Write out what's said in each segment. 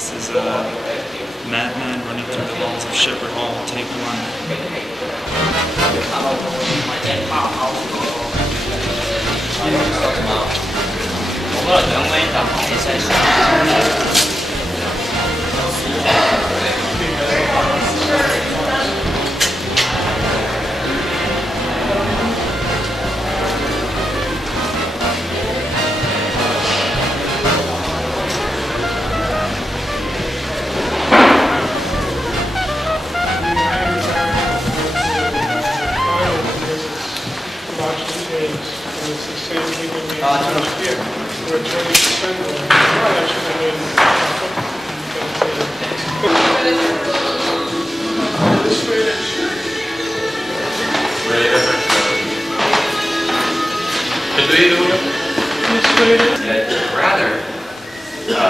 This is Madman running through the halls of Shepherd Hall, take one. Rather, I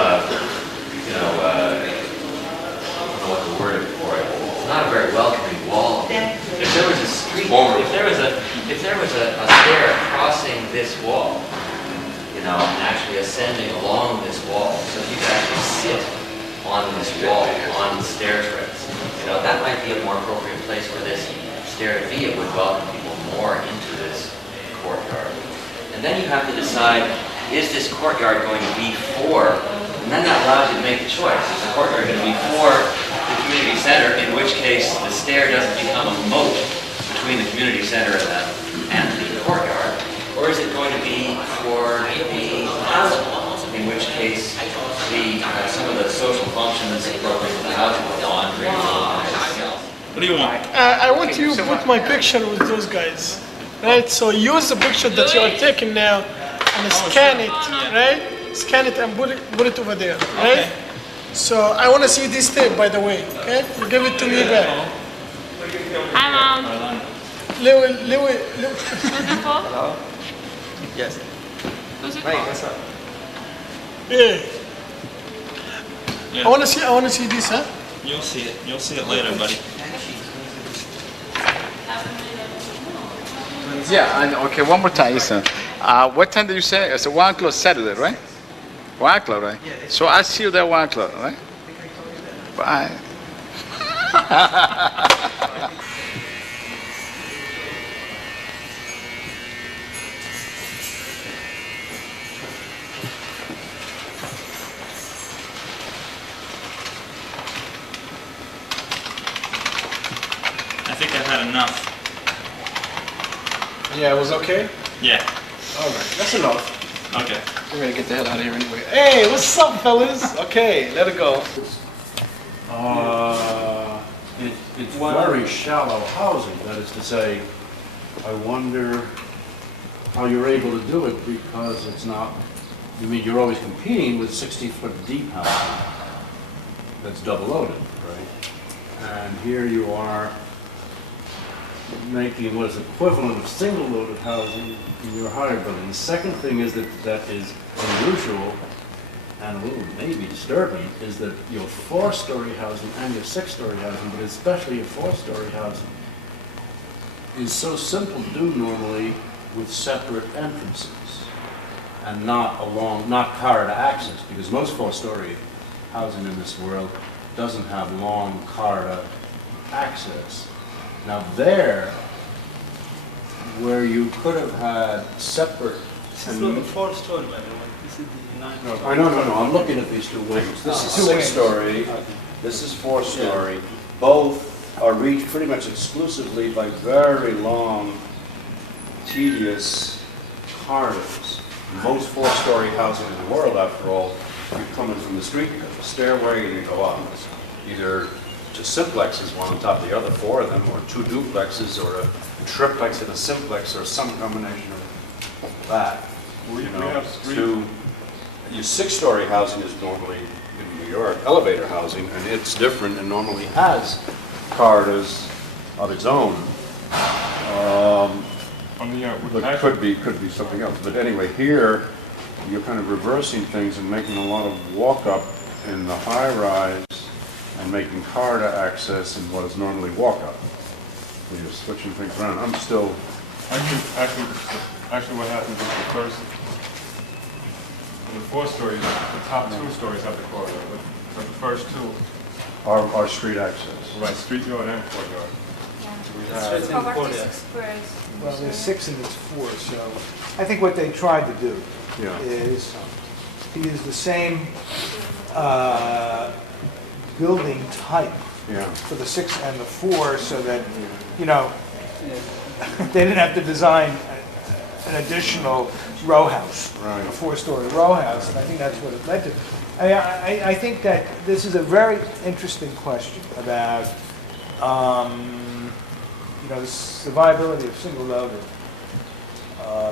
don't know what the word for it. It's not a very welcoming wall. If there was a street, if there was a stair crossing this wall, and actually ascending along this wall, so you could actually sit on this wall, on the stair treads, that might be a more appropriate place for this stair to be. It would welcome people more into this courtyard. And then you have to decide, is this courtyard going to be for, and then that allows you to make the choice. Is the courtyard going to be for the community center, in which case the stair doesn't become a moat between the community center and the courtyard, or is it going to be for the housing, in which case some of the social functions appropriate to the housing, the laundry, and everything else. What do you want? I want you to put my picture with those guys, right? So use the picture that you are taking now and scan it, right? Scan it and put it over there, right? Okay. So I want to see this tape, by the way, okay? You give it to me back. Hi, Mom. Louis. Hello? Yes. Who's it Hey, called? what's up? Yeah. Yeah. I want to see this, huh? You'll see it. You'll see it later, buddy. Yeah, and okay, one more time, listen. What time did you say? It's 1 o'clock Saturday, right? 1 o'clock, right? So I'll see you there 1 o'clock, right? Bye. I think I've had enough. Yeah, it was okay? Yeah. All right, that's enough. Okay. We're gonna get the hell out of here anyway. Hey, what's up, fellas? Okay, let it go. It's very shallow housing, that is to say, I wonder how you're able to do it because it's not, you're always competing with 60-foot deep housing that's double loaded, right? And here you are making what is equivalent of single loaded housing in your higher building. The second thing is that is unusual and a little maybe disturbing is that your 4-story housing and your 6-story housing, but especially your 4-story housing, is so simple to do normally with separate entrances and not corridor access, because most 4-story housing in this world doesn't have long corridor access. Now there, where you could have had separate... This is not the 4-story, by the way. This is the 9-story. No, I'm looking at these two wings. This is 6-story, this is 4-story. Both are reached pretty much exclusively by very long, tedious corridors. Most 4-story housing in the world, after all, you're coming from the street, you have a stairway and you go up. Either to simplexes, one on top of the other, 4 of them, or 2 duplexes, or a triplex and a simplex, or some combination of that. Your 6-story housing is normally, in New York, elevator housing, and it's different and normally has corridors of its own. But could be something else. But anyway, here, you're kind of reversing things and making a lot of walk-up in the high-rise and making corridor access in what is normally walk-up. So you're switching things around. I'm still... Actually what happens is the first, in the 4 stories, the top 2 stories have the corridor, but the first two. Our street access. Right, street yard and courtyard. We have, It's covered 6 squares. Well, there's 6 and it's 4, so I think what they tried to do Yeah. is to use the same building type Yeah. for the 6 and the 4, so that, you know, they didn't have to design an additional row house, Right. a 4-story row house, and I think that's what it led to. I think that this is a very interesting question about, you know, the viability of single-loaded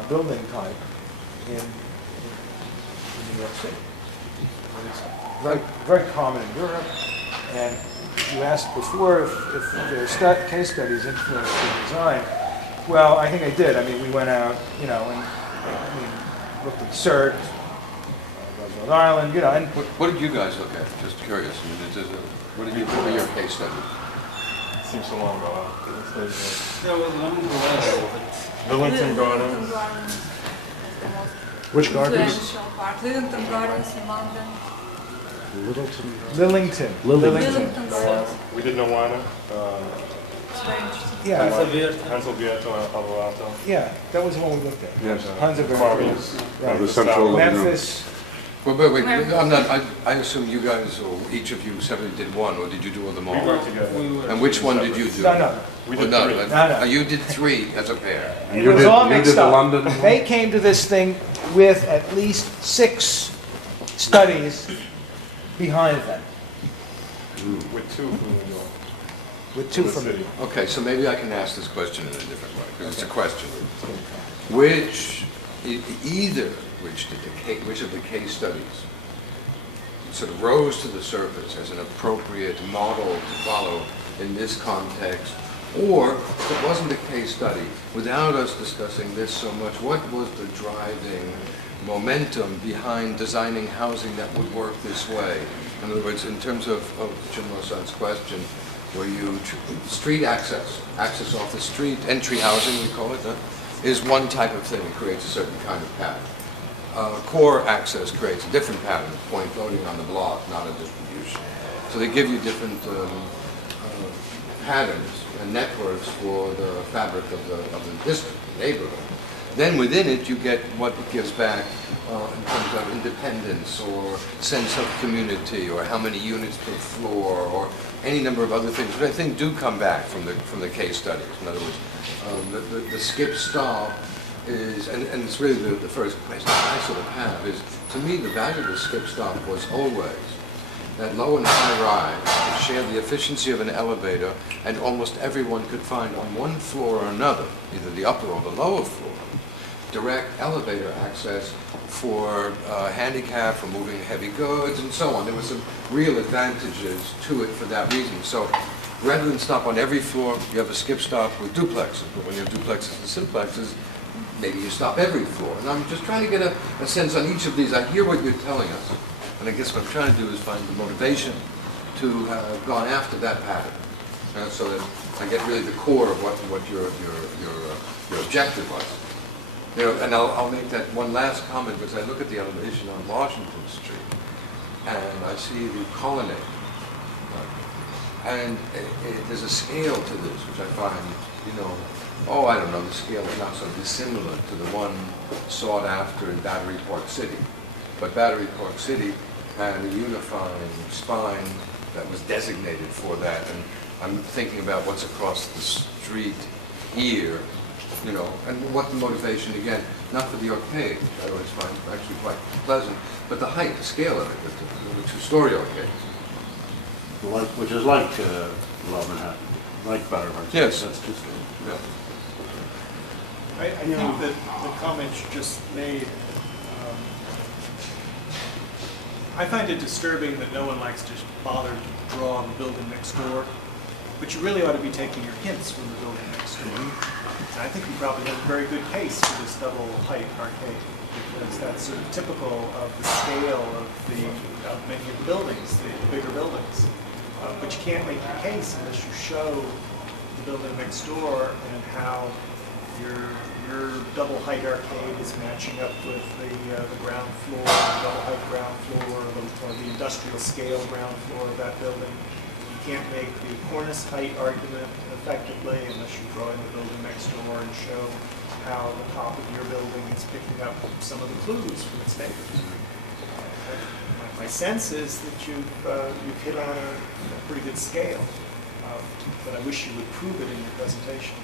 building type in New York City. And it's very, very common in Europe, and you asked before if the case studies influenced the design. Well, I think I did. I mean, we went out, you know, and looked at CERT, Roosevelt Island, you know, and What did you guys look at? Just curious. I mean, what were your case studies? seems so long ago. There was one Millington Gardens. Which gardens? Influential part. Littleton Gardens in London. Lillington. Littleton Gardens. We did Nuwana, It's very interesting. Yeah, Hansel Vieto, and Palo Alto. yeah, that was the one we looked at. Yes. Tons of Carmi's. Right. The central. Memphis. Well, wait, I'm not, I assume you guys, or each of you separately did one, or did you do them all? We worked together. And which one did you do? No. We Oh, did no, three. No. You did 3 as a pair. It was all you mixed did the up. London one? They came to this thing with at least 6 studies behind them, With 2 from New York. with 2 The from city. Okay, so maybe I can ask this question in a different way, because it's a question. Which of the case studies sort of rose to the surface as an appropriate model to follow in this context? Or, if it wasn't a case study, without us discussing this so much, what was the driving momentum behind designing housing that would work this way? In other words, in terms of Jim Rosan's question, where street access off the street, entry housing we call it, is one type of thing. It creates a certain kind of pattern. Core access creates a different pattern, point loading on the block, not a distribution. So they give you different patterns and networks for the fabric of the district, the neighborhood. Then within it, you get what it gives back in terms of independence or sense of community or how many units per floor or any number of other things, which I think do come back from the case studies. In other words, the skip stop is, and it's really the first question I sort of have, is to me the value of the skip stop was always that low and high rise could share the efficiency of an elevator, and almost everyone could find on one floor or another, either the upper or the lower floor, direct elevator access for handicap, for moving heavy goods, and so on. There were some real advantages to it for that reason. So rather than stop on every floor, you have a skip stop with duplexes. But when you have duplexes and simplexes, maybe you stop every floor. And I'm just trying to get a sense on each of these. I hear what you're telling us, and I guess what I'm trying to do is find the motivation to have gone after that pattern, so that I get really the core of what your objective was. You know, and I'll make that one last comment, because I look at the elevation on Washington Street, and I see the colonnade. And there's a scale to this, which I find, I don't know, the scale is not so dissimilar to the one sought after in Battery Park City. But Battery Park City had a unifying spine that was designated for that. And I'm thinking about what's across the street here, and what the motivation, again, not for the arcade, which I always find actually quite pleasant, but the height, the scale of it, the 2-story arcades. Which is like Low Manhattan, like Battery Park. Yes. That's 2-story. Yeah. I think that the comments you just made, I find it disturbing that no one likes to bother to draw on the building next door, but you really ought to be taking your hints from the building next door. And I think you probably have a very good case for this double height arcade, because that's sort of typical of the scale of many of the buildings, the bigger buildings. But you can't make your case unless you show the building next door and how you're your double height arcade is matching up with the ground floor, the double height ground floor, or the industrial scale ground floor of that building. You can't make the cornice height argument effectively unless you draw in the building next door and show how the top of your building is picking up some of the clues from its neighbors. My sense is that you've hit on a pretty good scale, but I wish you would prove it in your presentation.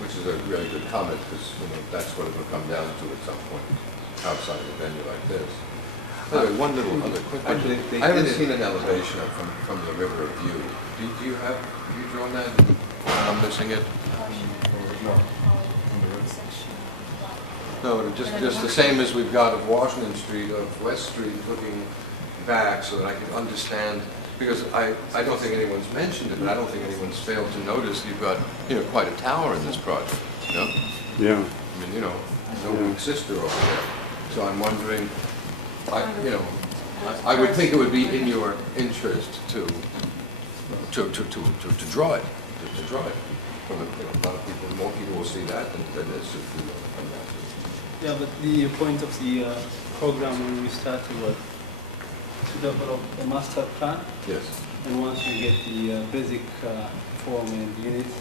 Which is a really good comment, because that's what it will come down to at some point, outside of a venue like this. Anyway, one little other quick question. I haven't seen an elevation up from the river view. Do you have you drawn that? I'm missing it. No, just the same as we've got of Washington Street, of West Street, looking back, so that I can understand. Because I don't think anyone's mentioned it, but I don't think anyone's failed to notice you've got, quite a tower in this project, Yeah. I mean, no big sister over there. So I'm wondering, I would think it would be in your interest to draw it, to draw it. From a lot of people, more people will see that than this if you come back to it. Yeah, but the point of the program when we started was to develop a master plan. Yes. And once you get the basic form and units,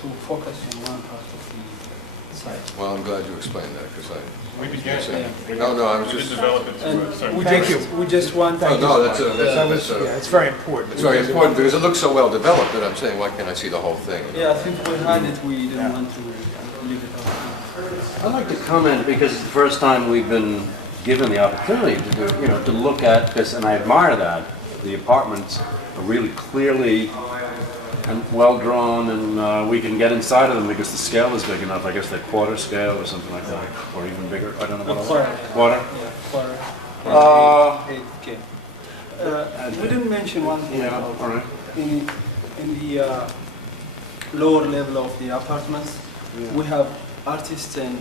to focus on one part of the site. Well, I'm glad you explained that, because We began. No, I was just. Develop it to a certain. Thank you. We just want. No, that's it's very important. It's very important, because it looks so well developed that I'm saying, why can't I see the whole thing? Yeah, since we had it, we didn't want to leave it out. I'd like to comment, because it's the first time we've been given the opportunity to do, to look at this, and I admire that. The apartments are really clearly and well drawn, and we can get inside of them because the scale is big enough. I guess they're quarter scale or something like that, or even bigger. I don't know what else. Quarter? Yeah, quarter. 8K. We didn't mention one thing. Yeah, all right. In the lower level of the apartments, we have artists and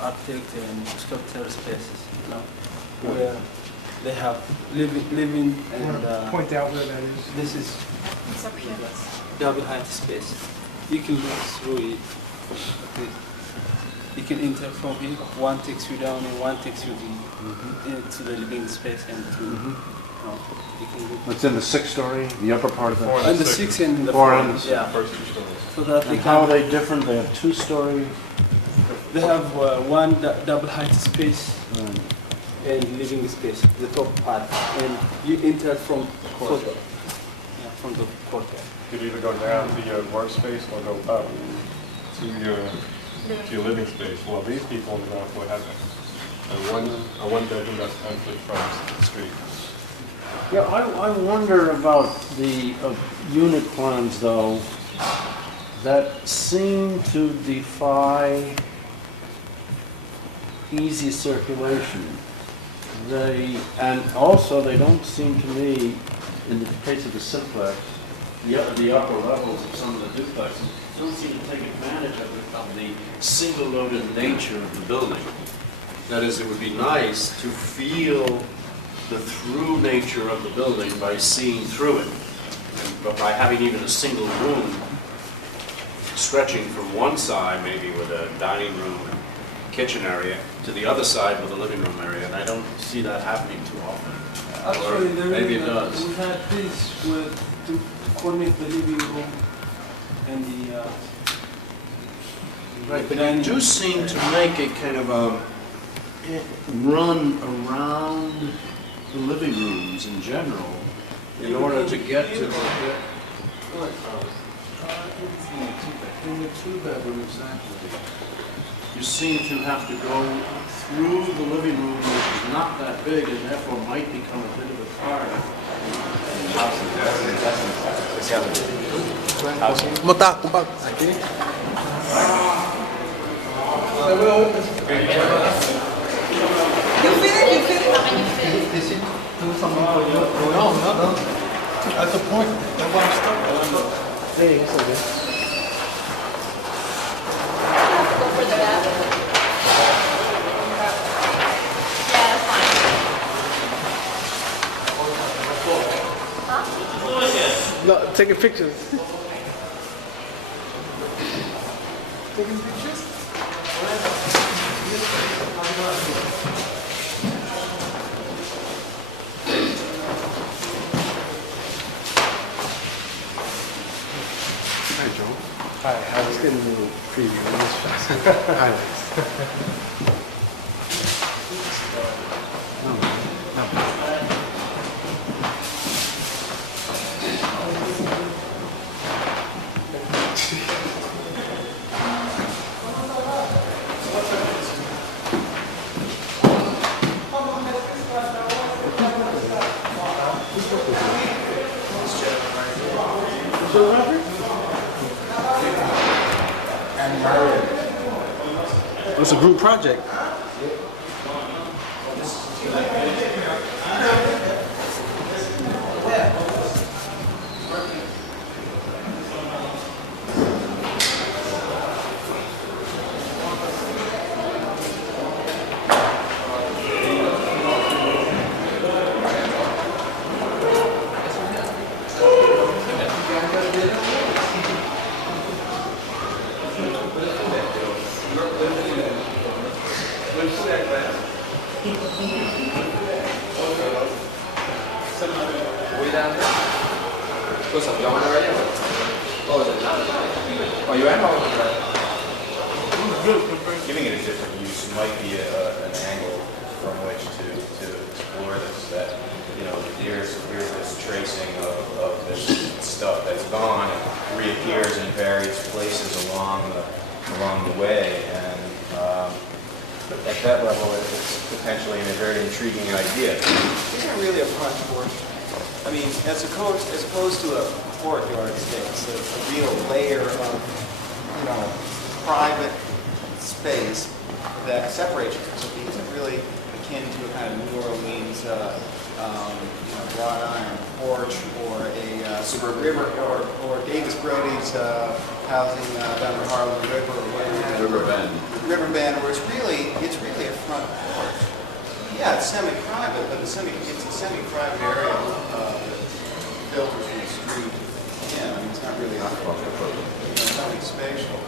architect and sculptor spaces, where they have living and Point out where that is. this is It's up here. double height space. You can look through it. You can enter from here. One takes you down and one takes you into the living space and to. You can look. It's in the 6th story, the upper part of the. And the 6 and the 4 4. and the 6. Yeah. First 2 stories. So that And how are they different? They have 2-story. They have one double height space and living space, the top part, and you enter from courtyard. Yeah, from the courtyard. You could either go down to your workspace or go up to your living space. Well, these people on the ground floor have a one bedroom that's 10 foot from the street. Yeah, I wonder about the unit plans, though, that seem to defy easy circulation. And also they don't seem to me, in the case of the simplex, the upper levels of some of the duplexes, don't seem to take advantage of the single-loaded nature of the building. That is, it would be nice to feel the through nature of the building by seeing through it, but by having even a single room stretching from one side, maybe with a dining room, kitchen area, to the other side with a living room area, and I don't see that happening too often. Actually, Or maybe it does. We had this to connect the living room and the. Right, but you do seem to make it kind of a run around the living rooms in general in order to get to the. In the 2-bedroom, exactly. You seem to have to go through the living room, which is not that big, and therefore might become a bit of a part of You feel it? You feel it? Is it do something for you? No. That's the point. That's why I'm stuck. Hey, it's okay. Go further back. Yeah, that's fine. No, taking pictures. Taking pictures? Hi, I was getting a little preview of this. Highlights. It's a group project. Giving it a different use might be an angle from which to explore this. That here's this tracing of this stuff that's gone and reappears in various places along the way, and at that level, it's potentially a very intriguing idea. Isn't it really a front porch? I mean, as opposed to a courtyard space, a real layer of private space that separates you. So it isn't really akin to a kind of New Orleans, wrought iron porch, or a suburban river, or Davis Brody's housing down the Harlem River, or whatever. River Bend, where it's really a front porch. Yeah, it's semi-private, but it's a semi-private area that filters from the street. Yeah, I mean, it's not really something spatial.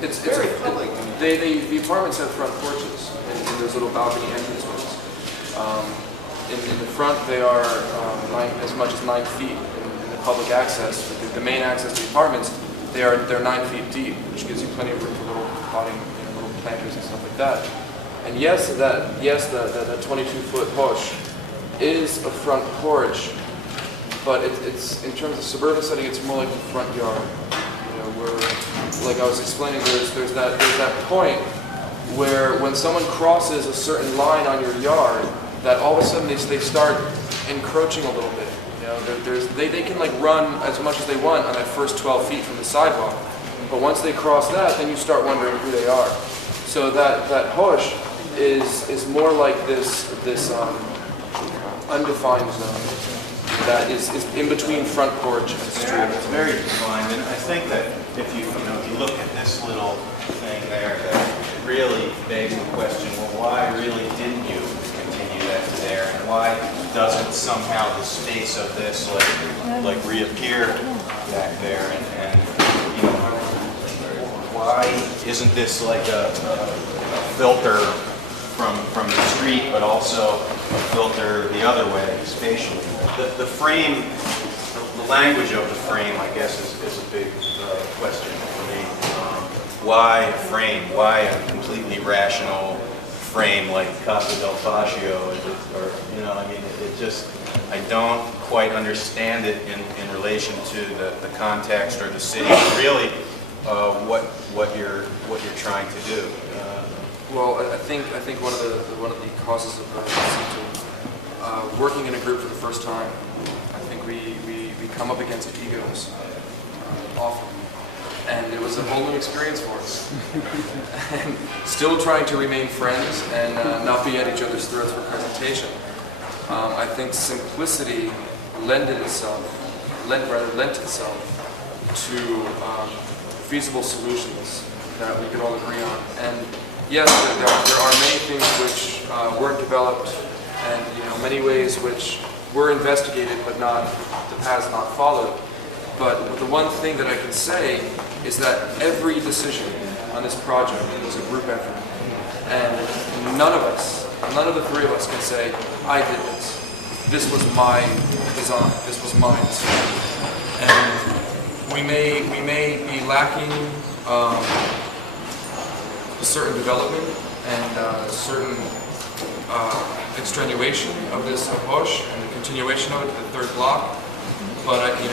It's very public. The apartments have front porches and there's little balcony entrances. In the front, they are as much as 9 feet in the public access. The main access to the apartments, they're 9 feet deep, which gives you plenty of room for little potting, little planters and stuff like that. And yes, the 22-foot porch is a front porch, but it's in terms of suburban setting, it's more like the front yard. Where, like I was explaining, there's that point where when someone crosses a certain line on your yard, that all of a sudden they start encroaching a little bit. They can like run as much as they want on that first 12 feet from the sidewalk, but once they cross that, then you start wondering who they are. So that push is more like this undefined zone that is in between front porch and street. Yeah, it's very defined, and I think that if you look at this little thing there, that it really begs the question: well, why really didn't you continue that to there, and why doesn't somehow the space of this like reappear back there, and why isn't this like a filter from the street, but also a filter the other way spatially? The frame, the language of the frame, I guess, is a big question for me. Why a frame? Why a completely rational frame like Casa del Fascio? I don't quite understand it in relation to the context or the city, or really what you're trying to do. Well, I think one of the causes of working in a group for the first time, I think we come up against egos often, and it was a whole new experience for us. And still trying to remain friends and not be at each other's throats for presentation. I think simplicity lent itself to feasible solutions that we could all agree on. And yes, there are many things which weren't developed, and many ways which were investigated but the paths not followed. But the one thing that I can say is that every decision on this project was a group effort, and none of the three of us can say, I did this. This was my design. This was my decision. And we may be lacking a certain development and a certain extenuation of this approach and the continuation of it to the third block. But I can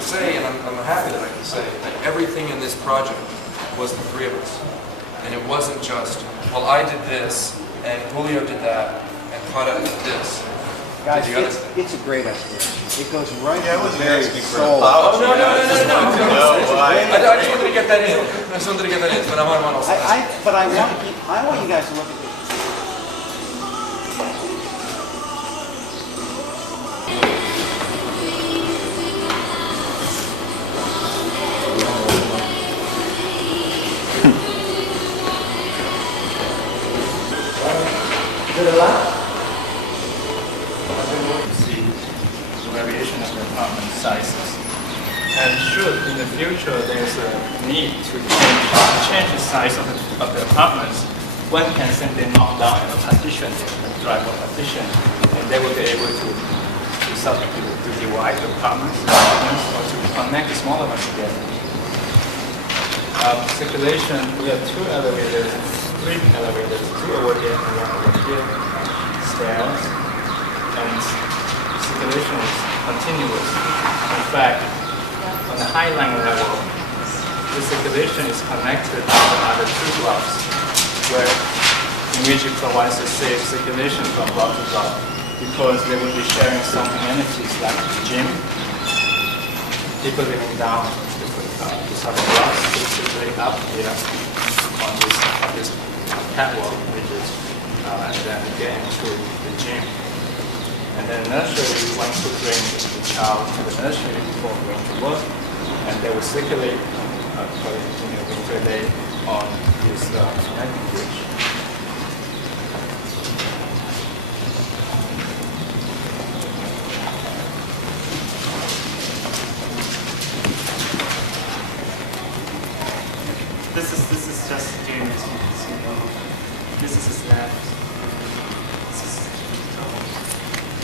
say, and I'm happy that I can say, that everything in this project was the three of us. And it wasn't just, well, I did this, and Julio did that, and Prada did this. Guys, did the other thing. it's a great explanation. It goes right Yeah, I to the wasn't very asking for soul. an apology. No. I I just wanted to get that in. I just wanted to get that in, but I'm on one also. But I want you guys to look at this. See the variation of the apartment sizes. And should in the future there's a need to change the size of the apartments, one can simply knock down a partition, a driveway partition, and they will be able to divide the apartments or to connect the smaller ones together. Circulation, we have two elevators, three elevators, two over here and one over here, stairs, and circulation is continuous. In fact, on the highline level, the circulation is connected to the other two blocks, in which it provides a safe circulation from block to block, because they will be sharing some amenities like the gym. People living down this other blocks will circulate up here on this catwalk, which is, and then get into the gym. And then nursery, one could bring the child to the nursery before going to work, and they will circulate for the winter day on this connecting bridge. This is just doing this. This is a slab.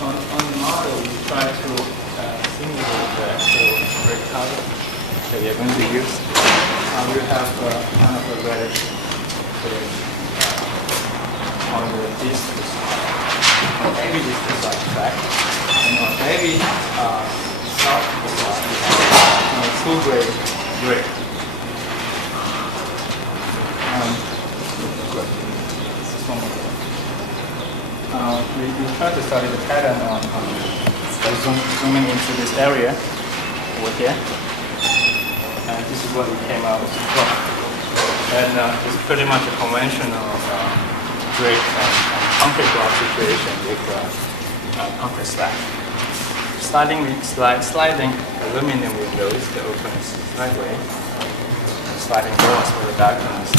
On the model, we try to simulate the actual brick color that we are going to use. We have kind of a reddish on the discs. On every disc is like track, and on every soft side we have two gray brick. We try to study the pattern on by zooming into this area over here, and this is what we came out from. And it's pretty much a conventional brick and concrete block situation with concrete slab. Sliding aluminum windows that opens sideways, and sliding doors for the balconies.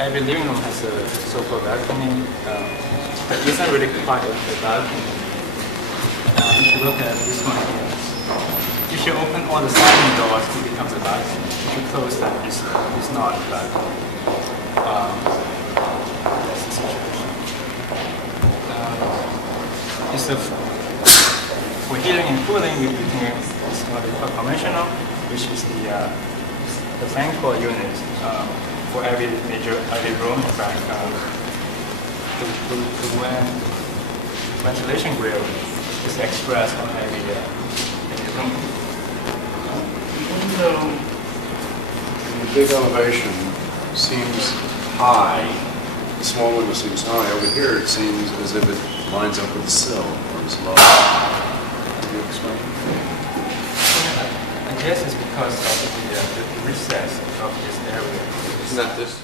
Every living room has a so-called balcony that isn't really quite a balcony. If you look at this one here, if you open all the sliding doors, it becomes a balcony. If you close them, it's not a balcony. That's the situation. For heating and cooling, we use what we call conventional, which is the fan core unit. For every major room, in fact, the ventilation grill is expressed on every room. Even though the big elevation seems high, the small window seems high, over here it seems as if it lines up with the sill or is low. Can you explain? I guess it's because of the recess of this area. Isn't that this?